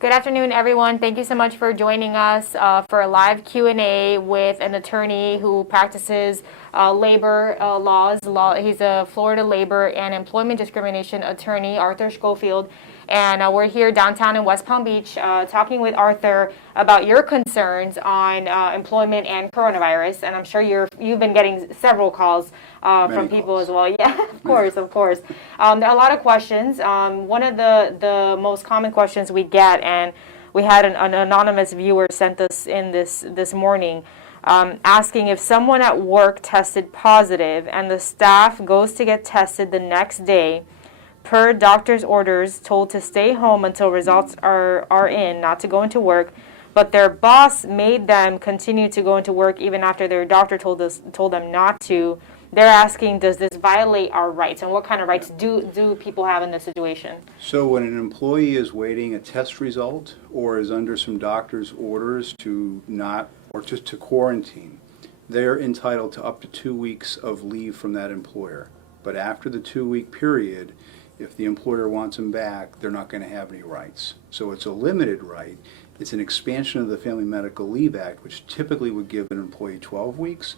Good afternoon, everyone. Thank you so much for joining us for a live Q&A with an attorney who practices labor laws. He's a Florida labor and employment discrimination attorney, Arthur Schofield. And we're here downtown in West Palm Beach talking with Arthur about your concerns on employment and coronavirus. And I'm sure you've been getting several calls from people as well. Yeah, of course, of course. There are a lot of questions. One of the most common questions we get, and we had an anonymous viewer sent us in this morning, asking if someone at work tested positive and the staff goes to get tested the next day, per doctor's orders, told to stay home until results are in, not to go into work, but their boss made them continue to go into work even after their doctor told them not to. They're asking, does this violate our rights, and what kind of rights do people have in this situation? So when an employee is waiting a test result or is under some doctor's orders to not, or just to quarantine, they're entitled to up to 2 weeks of leave from that employer. But after the 2-week period, if the employer wants them back, they're not going to have any rights. So it's a limited right. It's an expansion of the Family Medical Leave Act, which typically would give an employee 12 weeks.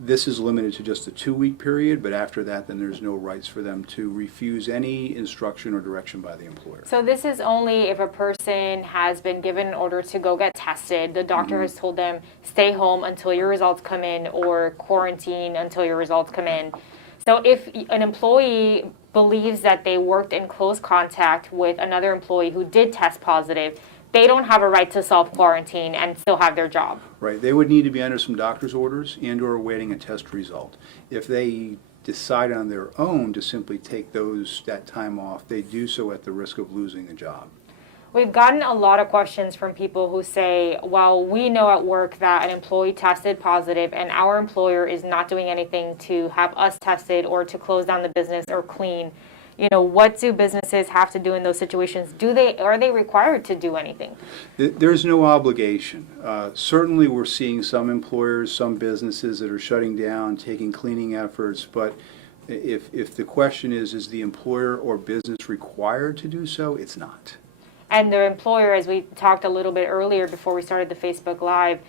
This is limited to just a 2-week period, but after that, then there's no rights for them to refuse any instruction or direction by the employer. So this is only if a person has been given an order to go get tested. The doctor has told them, stay home until your results come in, or quarantine until your results come in. So if an employee believes that they worked in close contact with another employee who did test positive, they don't have a right to self-quarantine and still have their job. Right. They would need to be under some doctor's orders and or awaiting a test result. If they decide on their own to simply take that time off, they do so at the risk of losing the job. We've gotten a lot of questions from people who say, well, we know at work that an employee tested positive and our employer is not doing anything to have us tested or to close down the business or clean. You know, what do businesses have to do in those situations? Are they required to do anything? There's no obligation. Certainly we're seeing some employers, some businesses that are shutting down, taking cleaning efforts, but if the question is the employer or business required to do so, it's not. And the employer, as we talked a little bit earlier before we started the Facebook Live,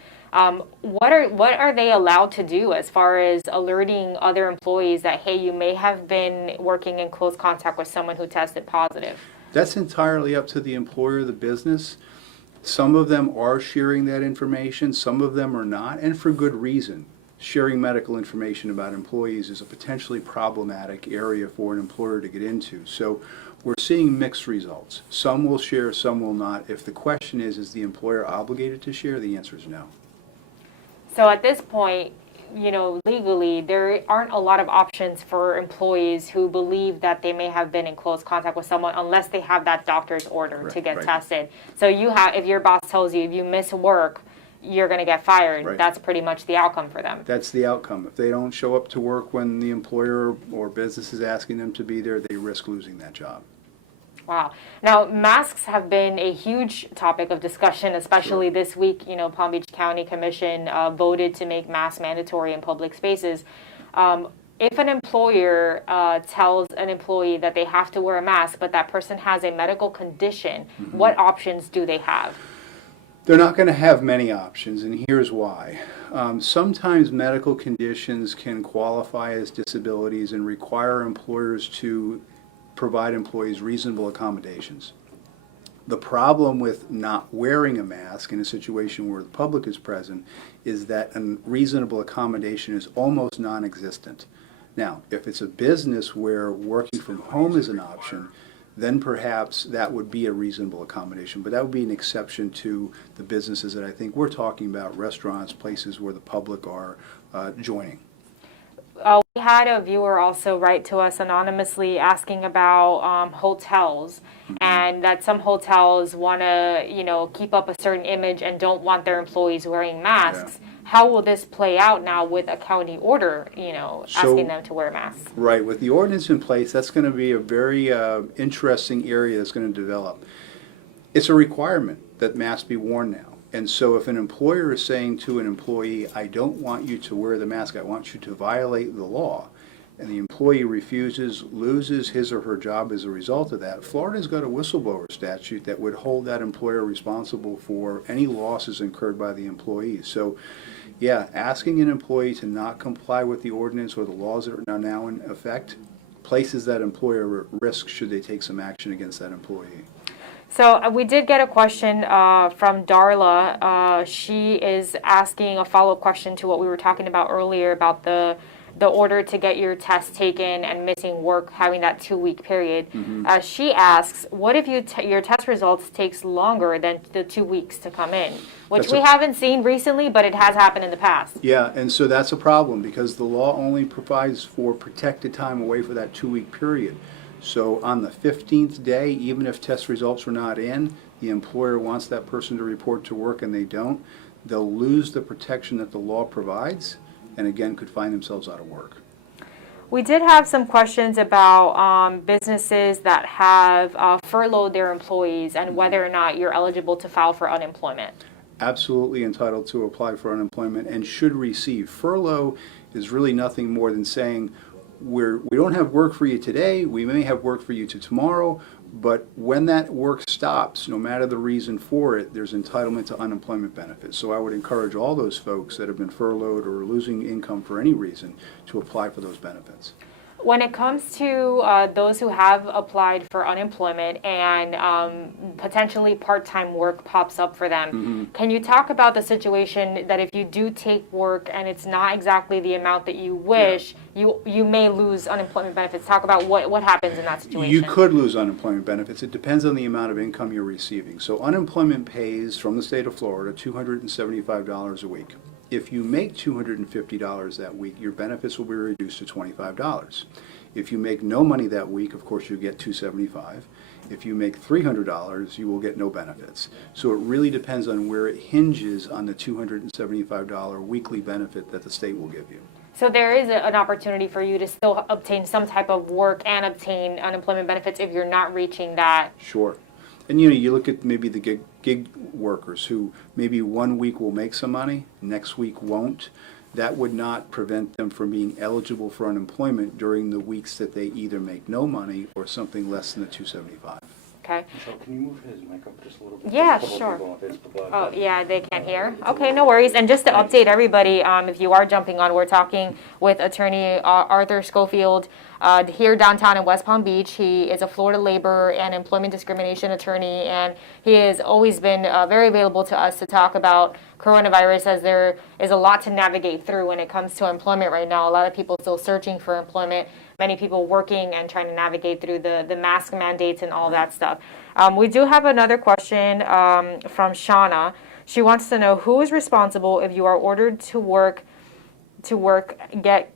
what are they allowed to do as far as alerting other employees that, hey, you may have been working in close contact with someone who tested positive? That's entirely up to the employer, the business. Some of them are sharing that information, some of them are not, and for good reason. Sharing medical information about employees is a potentially problematic area for an employer to get into. So we're seeing mixed results. Some will share, some will not. If the question is the employer obligated to share, the answer is no. So at this point, you know, legally, there aren't a lot of options for employees who believe that they may have been in close contact with someone unless they have that doctor's order to get tested. So if your boss tells you if you miss work, you're going to get fired. Right. That's pretty much the outcome for them. That's the outcome. If they don't show up to work when the employer or business is asking them to be there, they risk losing that job. Wow. Now, masks have been a huge topic of discussion, especially this week. You know, Palm Beach County Commission voted to make masks mandatory in public spaces. If an employer tells an employee that they have to wear a mask, but that person has a medical condition, what options do they have? They're not going to have many options, and here's why. Sometimes medical conditions can qualify as disabilities and require employers to provide employees reasonable accommodations. The problem with not wearing a mask in a situation where the public is present is that a reasonable accommodation is almost non-existent. Now, if it's a business where working from home is an option, then perhaps that would be a reasonable accommodation. But that would be an exception to the businesses that I think we're talking about, restaurants, places where the public are joining. We had a viewer also write to us anonymously asking about hotels, and that some hotels want to, you know, keep up a certain image and don't want their employees wearing masks. Yeah. How will this play out now with a county order, you know, asking them to wear masks? Right, with the ordinance in place, that's going to be a very interesting area that's going to develop. It's a requirement that masks be worn now. And so if an employer is saying to an employee, I don't want you to wear the mask, I want you to violate the law, and the employee refuses, loses his or her job as a result of that, Florida's got a whistleblower statute that would hold that employer responsible for any losses incurred by the employee. So, yeah, asking an employee to not comply with the ordinance or the laws that are now in effect places that employer at risk should they take some action against that employee. So we did get a question from Darla. She is asking a follow-up question to what we were talking about earlier about the order to get your test taken and missing work, having that 2-week period. She asks, what if your test results takes longer than the 2 weeks to come in? Which we haven't seen recently, but it has happened in the past. Yeah, and so that's a problem because the law only provides for protected time away for that 2-week period. So on the 15th day, even if test results were not in, the employer wants that person to report to work and they don't, they'll lose the protection that the law provides and again could find themselves out of work. We did have some questions about businesses that have furloughed their employees and whether or not you're eligible to file for unemployment. Absolutely entitled to apply for unemployment and should receive. Furlough is really nothing more than saying we don't have work for you today, we may have work for you to tomorrow, but when that work stops, no matter the reason for it, there's entitlement to unemployment benefits. So I would encourage all those folks that have been furloughed or losing income for any reason to apply for those benefits. When it comes to those who have applied for unemployment and potentially part-time work pops up for them, can you talk about the situation that if you do take work and it's not exactly the amount that you wish, you may lose unemployment benefits? Talk about what happens in that situation. You could lose unemployment benefits. It depends on the amount of income you're receiving. So unemployment pays from the state of Florida $275 a week. If you make $250 that week, your benefits will be reduced to $25. If you make no money that week, of course, you get $275. If you make $300, you will get no benefits. So it really depends on where it hinges on the $275 weekly benefit that the state will give you. So there is an opportunity for you to still obtain some type of work and obtain unemployment benefits if you're not reaching that. Sure. And you look at maybe the gig workers who maybe 1 week will make some money, next week won't. That would not prevent them from being eligible for unemployment during the weeks that they either make no money or something less than the $275. Okay. Michelle, can you move his mic up just a little bit? Yeah, There's a couple sure. people on Facebook Live. Oh, yeah, they can't hear. Okay, no worries. And just to update everybody, if you are jumping on, we're talking with attorney Arthur Schofield here downtown in West Palm Beach. He is a Florida labor and employment discrimination attorney, and he has always been very available to us to talk about coronavirus, as there is a lot to navigate through when it comes to employment right now. A lot of people still searching for employment, many people working and trying to navigate through the mask mandates and all that stuff. We do have another question from Shauna. She wants to know who is responsible if you are ordered to work, get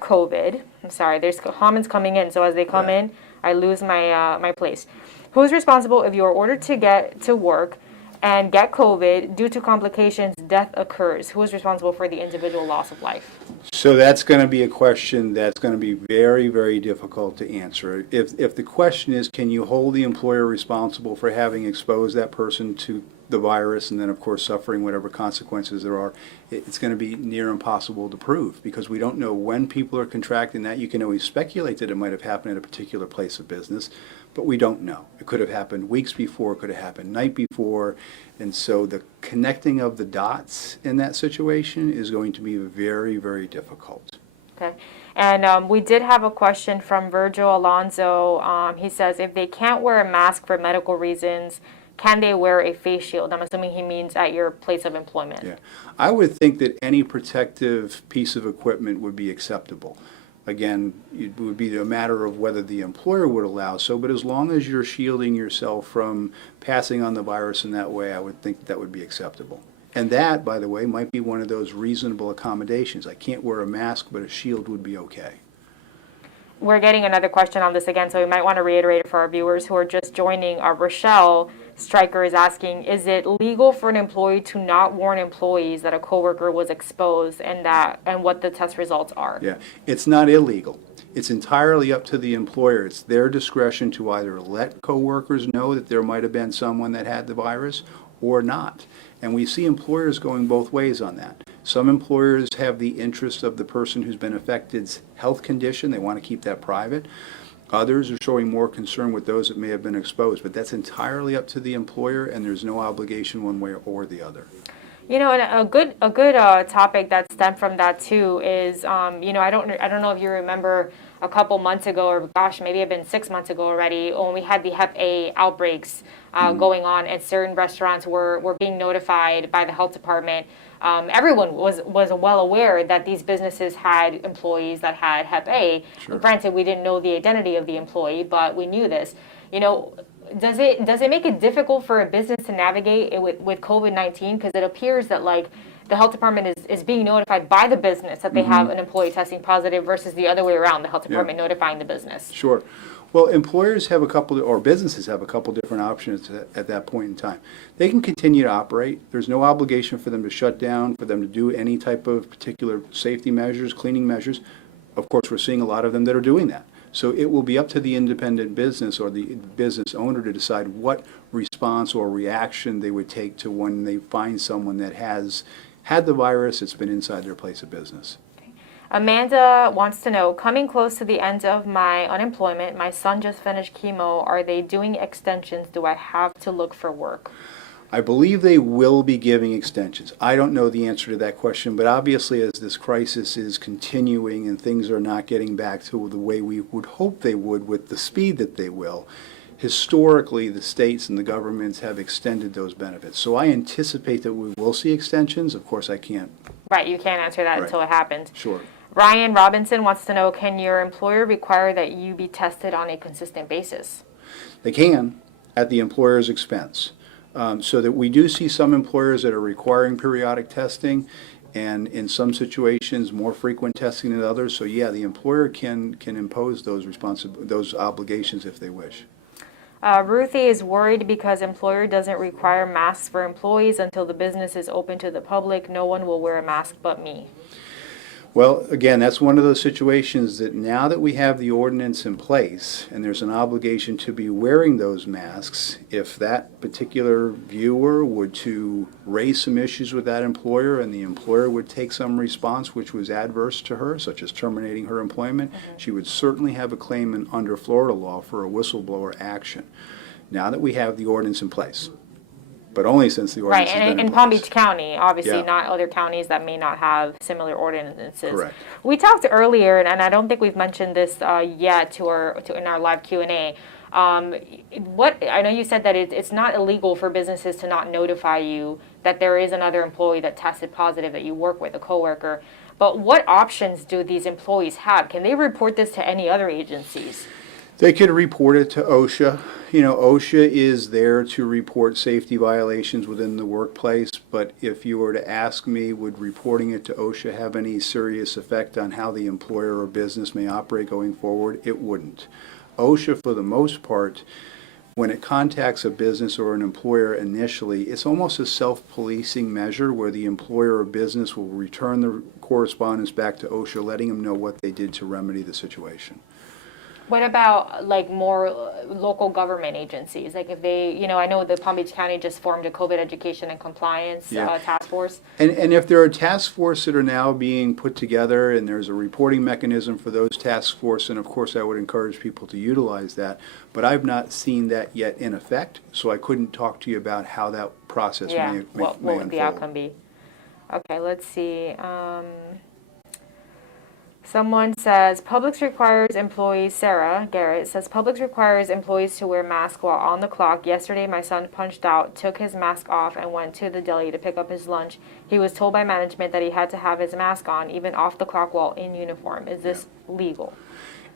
COVID. I'm sorry, there's comments coming in, so as they come in, I lose my place. Who is responsible if you are ordered to get to work and get COVID due to complications, death occurs? Who is responsible for the individual loss of life? So that's going to be a question that's going to be very, very difficult to answer. If the question is, can you hold the employer responsible for having exposed that person to the virus and then, of course, suffering whatever consequences there are, it's going to be near impossible to prove because we don't know when people are contracting that. You can always speculate that it might have happened at a particular place of business, but we don't know. It could have happened weeks before, it could have happened night before, and so the connecting of the dots in that situation is going to be very, very difficult. Okay. And we did have a question from Virgil Alonso. He says, if they can't wear a mask for medical reasons, can they wear a face shield? I'm assuming he means at your place of employment. Yeah, I would think that any protective piece of equipment would be acceptable. Again, it would be a matter of whether the employer would allow so, but as long as you're shielding yourself from passing on the virus in that way, I would think that would be acceptable. And that, by the way, might be one of those reasonable accommodations. I can't wear a mask, but a shield would be okay. We're getting another question on this again, so we might want to reiterate it for our viewers who are just joining. Rochelle Stryker is asking, is it legal for an employee to not warn employees that a coworker was exposed and what the test results are? Yeah, it's not illegal. It's entirely up to the employer. It's their discretion to either let coworkers know that there might have been someone that had the virus or not. And we see employers going both ways on that. Some employers have the interest of the person who's been affected's health condition. They want to keep that private. Others are showing more concern with those that may have been exposed. But that's entirely up to the employer, and there's no obligation one way or the other. You know, and a good topic that stemmed from that too is, you know, I don't know if you remember a couple months ago, or gosh, maybe it's been 6 months ago already, when we had the Hep A outbreaks going on, and certain restaurants were being notified by the health department. Everyone was well aware that these businesses had employees that had Hep A. Sure. Granted, we didn't know the identity of the employee, but we knew this. You know, does it make it difficult for a business to navigate it with COVID-19? Because it appears that like the health department is being notified by the business that they have an employee testing positive versus the other way around, the health department notifying the business. Sure. Well, employers have a couple, or businesses have a couple different options at that point in time. They can continue to operate. There's no obligation for them to shut down, for them to do any type of particular safety measures, cleaning measures. Of course, we're seeing a lot of them that are doing that. So it will be up to the independent business or the business owner to decide what response or reaction they would take to when they find someone that has had the virus that's been inside their place of business. Amanda wants to know, coming close to the end of my unemployment, my son just finished chemo. Are they doing extensions? Do I have to look for work? I believe they will be giving extensions. I don't know the answer to that question, but obviously as this crisis is continuing and things are not getting back to the way we would hope they would with the speed that they will, historically the states and the governments have extended those benefits. So I anticipate that we will see extensions. Of course, I can't. Right, you can't answer that until it happens. Sure. Ryan Robinson wants to know, can your employer require that you be tested on a consistent basis? They can, at the employer's expense. So that we do see some employers that are requiring periodic testing, and in some situations more frequent testing than others. So yeah, the employer can impose those obligations if they wish. Ruthie is worried because employer doesn't require masks for employees until the business is open to the public. No one will wear a mask but me. Well, again, that's one of those situations that now that we have the ordinance in place and there's an obligation to be wearing those masks, if that particular viewer would to raise some issues with that employer and the employer would take some response which was adverse to her, such as terminating her employment, she would certainly have a claim under Florida law for a whistleblower action. Now that we have the ordinance in place. But only since the ordinance has been and in in Palm place. Beach County, obviously Yeah. not other counties that may not have similar ordinances. Correct. We talked earlier, and I don't think we've mentioned this yet in our live Q&A. What I know you said that it's not illegal for businesses to not notify you that there is another employee that tested positive that you work with, a coworker. But what options do these employees have? Can they report this to any other agencies? They could report it to OSHA. You know, OSHA is there to report safety violations within the workplace, but if you were to ask me, would reporting it to OSHA have any serious effect on how the employer or business may operate going forward? It wouldn't. OSHA, for the most part, when it contacts a business or an employer initially, it's almost a self-policing measure where the employer or business will return the correspondence back to OSHA, letting them know what they did to remedy the situation. What about like more local government agencies? Like if they, you know, I know the Palm Beach County just formed a COVID education and compliance task force. And if there are task forces that are now being put together and there's a reporting mechanism for those task forces, and of course I would encourage people to utilize that, but I've not seen that yet in effect, so I couldn't talk to you about how that process may what would unfold. the outcome be? Okay, let's see. Someone says, Publix requires employees, Sarah Garrett says, Publix requires employees to wear masks while on the clock. Yesterday, my son punched out, took his mask off, and went to the deli to pick up his lunch. He was told by management that he had to have his mask on, even off the clock while in uniform. Is this legal?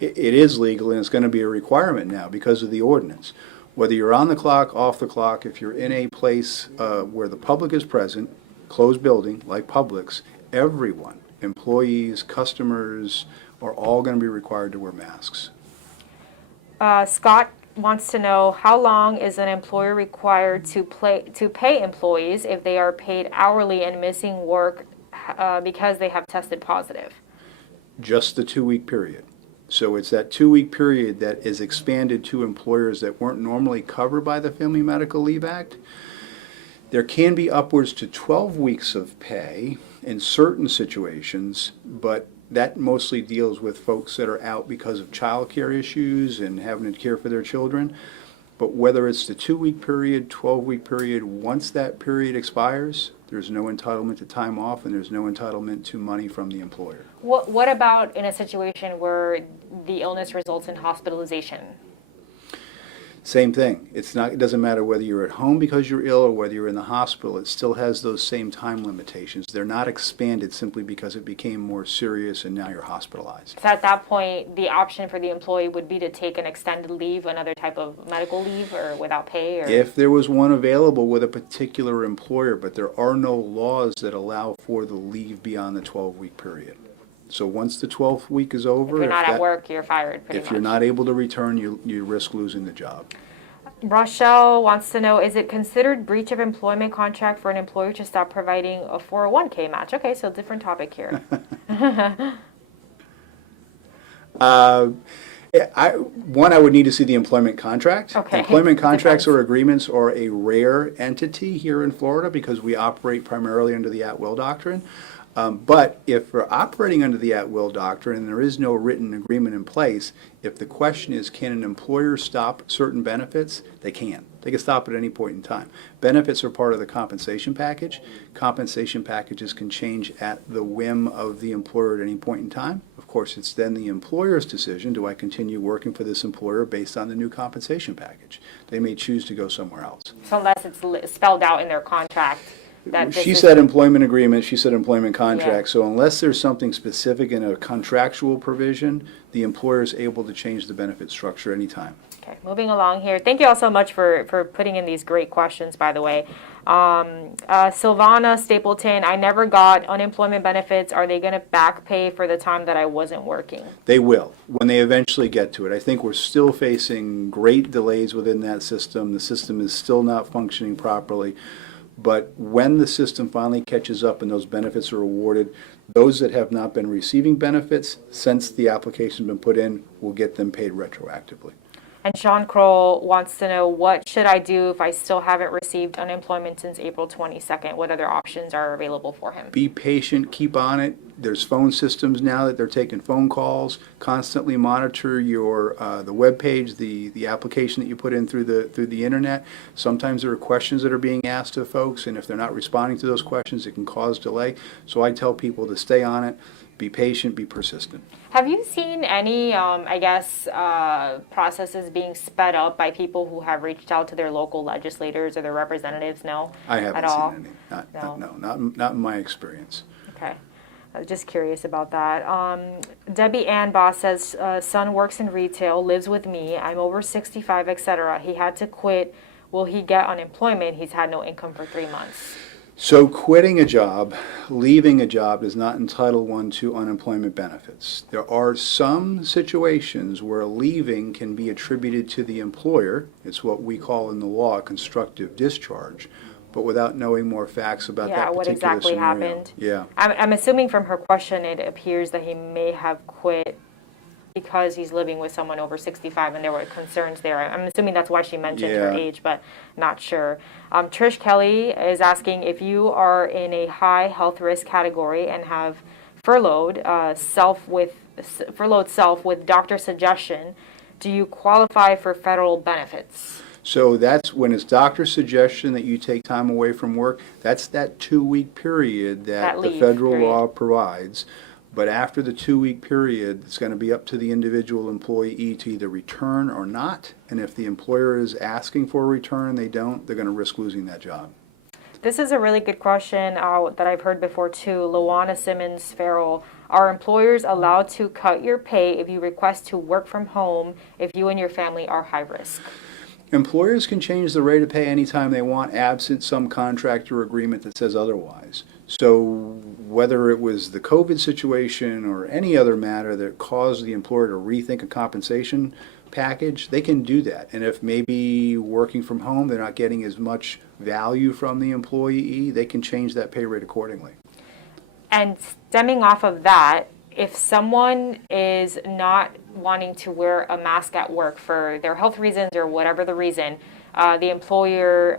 It is legal, and it's going to be a requirement now because of the ordinance. Whether you're on the clock, off the clock, if you're in a place where the public is present, closed building like Publix, everyone, employees, customers, are all going to be required to wear masks. Scott wants to know, how long is an employer required to pay employees if they are paid hourly and missing work because they have tested positive? Just the 2-week period. So it's that 2-week period that is expanded to employers that weren't normally covered by the Family Medical Leave Act. There can be upwards to 12 weeks of pay in certain situations, but that mostly deals with folks that are out because of childcare issues and having to care for their children. But whether it's the 2-week period, 12-week period, once that period expires, there's no entitlement to time off and there's no entitlement to money from the employer. What about in a situation where the illness results in hospitalization? Same thing. It doesn't matter whether you're at home because you're ill or whether you're in the hospital. It still has those same time limitations. They're not expanded simply because it became more serious and now you're hospitalized. So at that point, the option for the employee would be to take an extended leave, another type of medical leave, or without pay? Or If there was one available with a particular employer, but there are no laws that allow for the leave beyond the 12-week period. So once the 12th week is over, if you're not at work, you're fired pretty much. if you're not able to return, you risk losing the job. Rochelle wants to know, is it considered breach of employment contract for an employer to stop providing a 401k match? Okay, so different topic here. I would need to see the employment contract. Okay. Employment contracts or agreements are a rare entity here in Florida because we operate primarily under the at-will doctrine. But if we're operating under the at-will doctrine and there is no written agreement in place, if the question is, can an employer stop certain benefits? They can. They can stop at any point in time. Benefits are part of the compensation package. Compensation packages can change at the whim of the employer at any point in time. Of course, it's then the employer's decision, do I continue working for this employer based on the new compensation package? They may choose to go somewhere else. So unless it's spelled out in their contract. She said employment agreement, she said employment contract. So unless there's something specific in a contractual provision, the employer is able to change the benefit structure anytime. Okay, moving along here. Thank you all so much for putting in these great questions, by the way. Sylvana Stapleton, I never got unemployment benefits. Are they going to back pay for the time that I wasn't working? They will, when they eventually get to it. I think we're still facing great delays within that system. The system is still not functioning properly. But when the system finally catches up and those benefits are awarded, those that have not been receiving benefits since the application's been put in will get them paid retroactively. And Sean Kroll wants to know, what should I do if I still haven't received unemployment since April 22nd? What other options are available for him? Be patient, keep on it. There's phone systems now that they're taking phone calls. Constantly monitor your the web page, the application that you put in through the internet. Sometimes there are questions that are being asked of folks, and if they're not responding to those questions, it can cause delay. So I tell people to stay on it, be patient, be persistent. Have you seen any, processes being sped up by people who have reached out to their local legislators or their representatives? No, I haven't at all? seen any. Not in my experience. Okay. I was just curious about that. Debbie Ann Boss says, son works in retail, lives with me. I'm over 65, etc. He had to quit. Will he get unemployment? He's had no income for 3 months. So quitting a job, leaving a job does not entitle one to unemployment benefits. There are some situations where leaving can be attributed to the employer. It's what we call in the law constructive discharge, but without knowing more facts about that what particular exactly scenario. happened. Yeah. I'm assuming from her question it appears that he may have quit because he's living with someone over 65 and there were concerns there. I'm assuming that's why she mentioned her Yeah. age, but not sure. Trish Kelly is asking, if you are in a high health risk category and have furloughed self with doctor suggestion, do you qualify for federal benefits? So that's when it's doctor's suggestion that you take time away from work. That's that 2-week period that the leave federal period. law provides. But after the 2-week period, it's going to be up to the individual employee to either return or not. And if the employer is asking for a return and they don't, they're going to risk losing that job. This is a really good question that I've heard before too. Luana Simmons Farrell, are employers allowed to cut your pay if you request to work from home if you and your family are high risk? Employers can change the rate of pay anytime they want, absent some contract or agreement that says otherwise. So whether it was the COVID situation or any other matter that caused the employer to rethink a compensation package, they can do that. And if maybe working from home, they're not getting as much value from the employee, they can change that pay rate accordingly. And stemming off of that, if someone is not wanting to wear a mask at work for their health reasons or whatever the reason, the employer,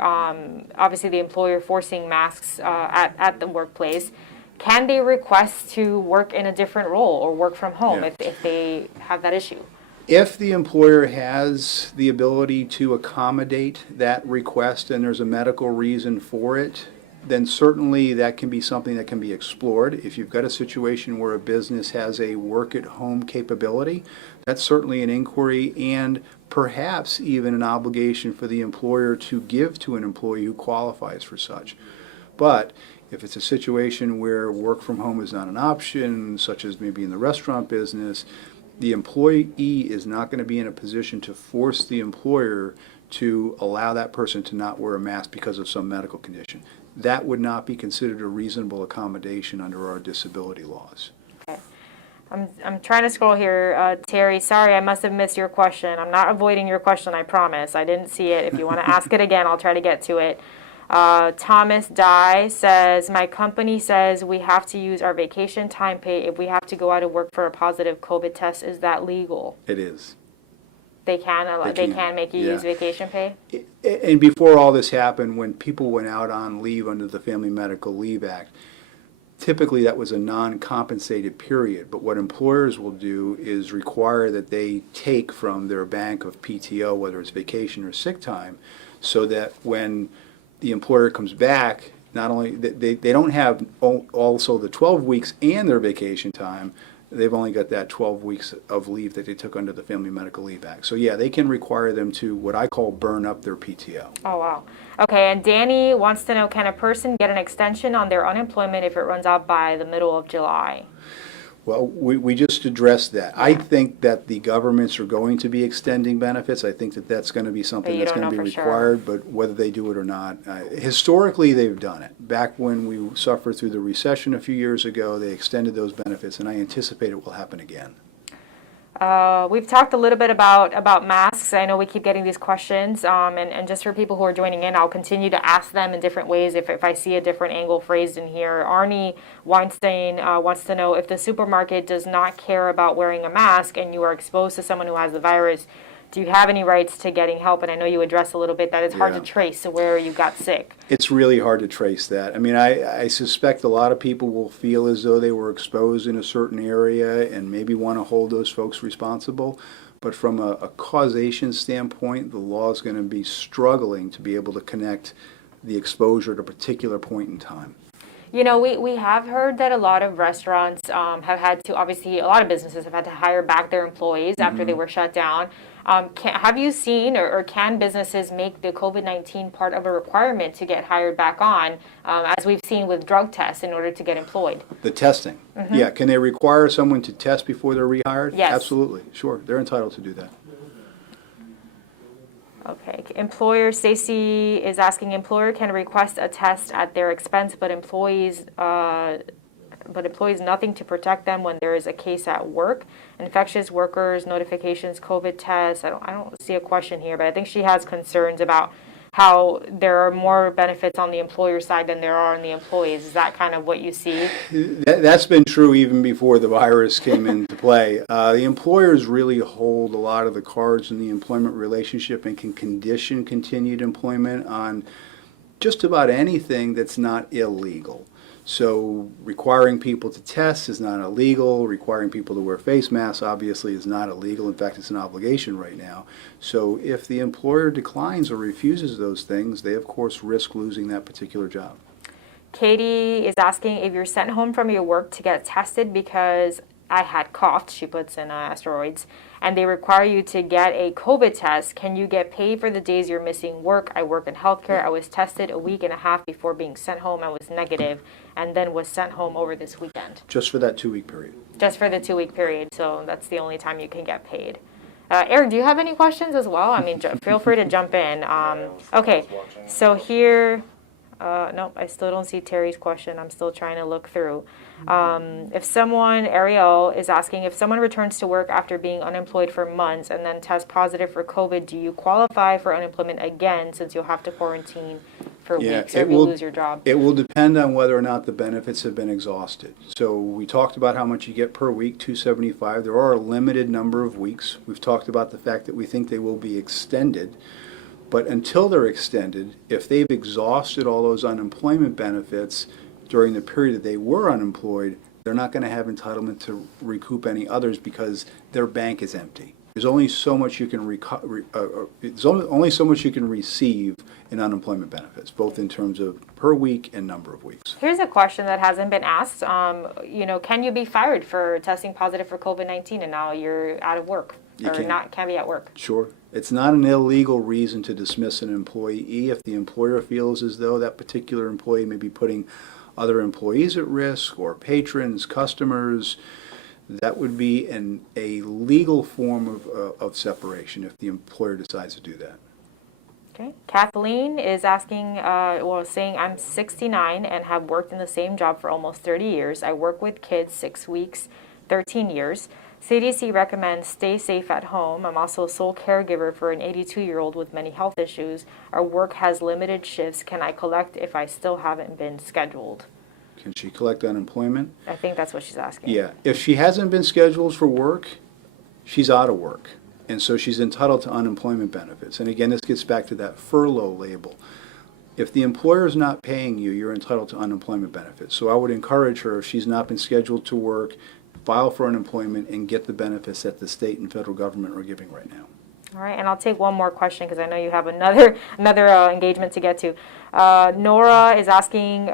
obviously the employer forcing masks at the workplace, can they request to work in a different role or work from home Yeah. if they have that issue? If the employer has the ability to accommodate that request and there's a medical reason for it, then certainly that can be something that can be explored. If you've got a situation where a business has a work-at-home capability, that's certainly an inquiry and perhaps even an obligation for the employer to give to an employee who qualifies for such. But if it's a situation where work from home is not an option, such as maybe in the restaurant business, the employee is not going to be in a position to force the employer to allow that person to not wear a mask because of some medical condition. That would not be considered a reasonable accommodation under our disability laws. Okay. I'm trying to scroll here. Terry, sorry, I must have missed your question. I'm not avoiding your question, I promise. I didn't see it. If you want to ask it again, I'll try to get to it. Thomas Dye says, my company says we have to use our vacation time pay if we have to go out of work for a positive COVID test. Is that legal? It is. They can make you yeah. use vacation pay? And before all this happened, when people went out on leave under the Family Medical Leave Act, typically that was a non-compensated period. But what employers will do is require that they take from their bank of PTO, whether it's vacation or sick time, so that when the employer comes back, not only they don't have also the 12 weeks and their vacation time, they've only got that 12 weeks of leave that they took under the Family Medical Leave Act. So yeah, they can require them to what I call burn up their PTO. Oh, wow. Okay, and Danny wants to know, can a person get an extension on their unemployment if it runs out by the middle of July? Well, we just addressed that. I think that the governments are going to be extending benefits. I think that that's going to be something you that's don't going to know be for sure. required, but whether they do it or not, historically they've done it. Back when we suffered through the recession a few years ago, they extended those benefits, and I anticipate it will happen again. We've talked a little bit about masks. I know we keep getting these questions, and just for people who are joining in, I'll continue to ask them in different ways if I see a different angle phrased in here. Arnie Weinstein wants to know, if the supermarket does not care about wearing a mask and you are exposed to someone who has the virus, do you have any rights to getting help? And I know you addressed a little bit that it's hard to Yeah. trace where you got sick. It's really hard to trace that. I mean, I suspect a lot of people will feel as though they were exposed in a certain area and maybe want to hold those folks responsible. But from a causation standpoint, the law is going to be struggling to be able to connect the exposure at a particular point in time. You know, we have heard that a lot of restaurants have had to, obviously, a lot of businesses have had to hire back their employees after they were shut down. Have you seen or can businesses make the COVID-19 part of a requirement to get hired back on, as we've seen with drug tests in order to get employed? The testing. Yeah. Can they require someone to test before they're rehired? Yes. Absolutely. Sure. They're entitled to do that. Okay. Employer, Stacy is asking, employer can request a test at their expense, but employees nothing to protect them when there is a case at work. Infectious workers, notifications, COVID tests. I don't see a question here, but I think she has concerns about how there are more benefits on the employer side than there are on the employees. Is that kind of what you see? That's been true even before the virus came into play. The employers really hold a lot of the cards in the employment relationship and can condition continued employment on just about anything that's not illegal. So requiring people to test is not illegal. Requiring people to wear face masks obviously is not illegal. In fact, it's an obligation right now. So if the employer declines or refuses those things, they of course risk losing that particular job. Katie is asking, if you're sent home from your work to get tested because I had coughed, she puts in asteroids, and they require you to get a COVID test, can you get paid for the days you're missing work? I work in healthcare. I was tested a week and a half before being sent home. I was negative, and then was sent home over this weekend. Just for that 2-week period. Just for the 2-week period, so that's the only time you can get paid. Eric, do you have any questions as well? I mean, feel free to jump in. Okay, so here, nope, I still don't see Terry's question. I'm still trying to look through. Ariel is asking, if someone returns to work after being unemployed for months and then tests positive for COVID, do you qualify for unemployment again since you'll have to quarantine for weeks or if you lose your job? It will depend on whether or not the benefits have been exhausted. So we talked about how much you get per week, $275. There are a limited number of weeks. We've talked about the fact that we think they will be extended. But until they're extended, if they've exhausted all those unemployment benefits during the period that they were unemployed, they're not going to have entitlement to recoup any others because their bank is empty. There's only so much you can only so much you can receive in unemployment benefits, both in terms of per week and number of weeks. Here's a question that hasn't been asked. Can you be fired for testing positive for COVID-19 and now you're out of work You or can. can't be at work? Sure. It's not an illegal reason to dismiss an employee if the employer feels as though that particular employee may be putting other employees at risk or patrons, customers. That would be a legal form of separation if the employer decides to do that. Okay. Kathleen is asking, saying, I'm 69 and have worked in the same job for almost 30 years. I work with kids 6 weeks, 13 years. CDC recommends stay safe at home. I'm also a sole caregiver for an 82-year-old with many health issues. Our work has limited shifts. Can I collect if I still haven't been scheduled? Can she collect unemployment? I think that's what she's asking. Yeah. If she hasn't been scheduled for work, she's out of work. And so she's entitled to unemployment benefits. And again, this gets back to that furlough label. If the employer is not paying you, you're entitled to unemployment benefits. So I would encourage her, if she's not been scheduled to work, file for unemployment and get the benefits that the state and federal government are giving right now. All right, and I'll take one more question because I know you have another engagement to get to. Nora is asking,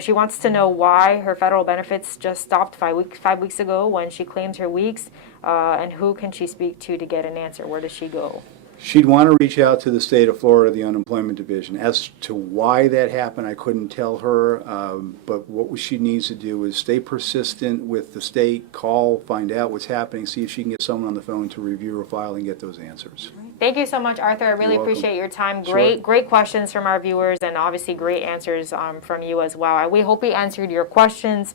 she wants to know why her federal benefits just stopped 5 weeks ago when she claimed her weeks, and who can she speak to get an answer? Where does she go? She'd want to reach out to the state of Florida, the unemployment division. As to why that happened, I couldn't tell her, but what she needs to do is stay persistent with the state, call, find out what's happening, see if she can get someone on the phone to review her file and get those answers. Thank you so much, Arthur. I really You're welcome. appreciate your time. Sure. Great questions from our viewers, and obviously great answers from you as well. We hope we answered your questions.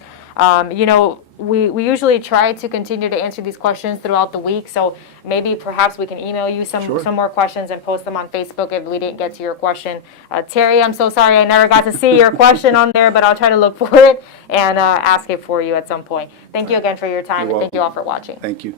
We usually try to continue to answer these questions throughout the week, so maybe perhaps we can email you some more questions and post them on Facebook if we didn't get to your question. Terry, I'm so sorry I never got to see your question on there, but I'll try to look for it and ask it for you at some point. Thank you again for your time, You're and thank you all welcome. for watching. Thank you.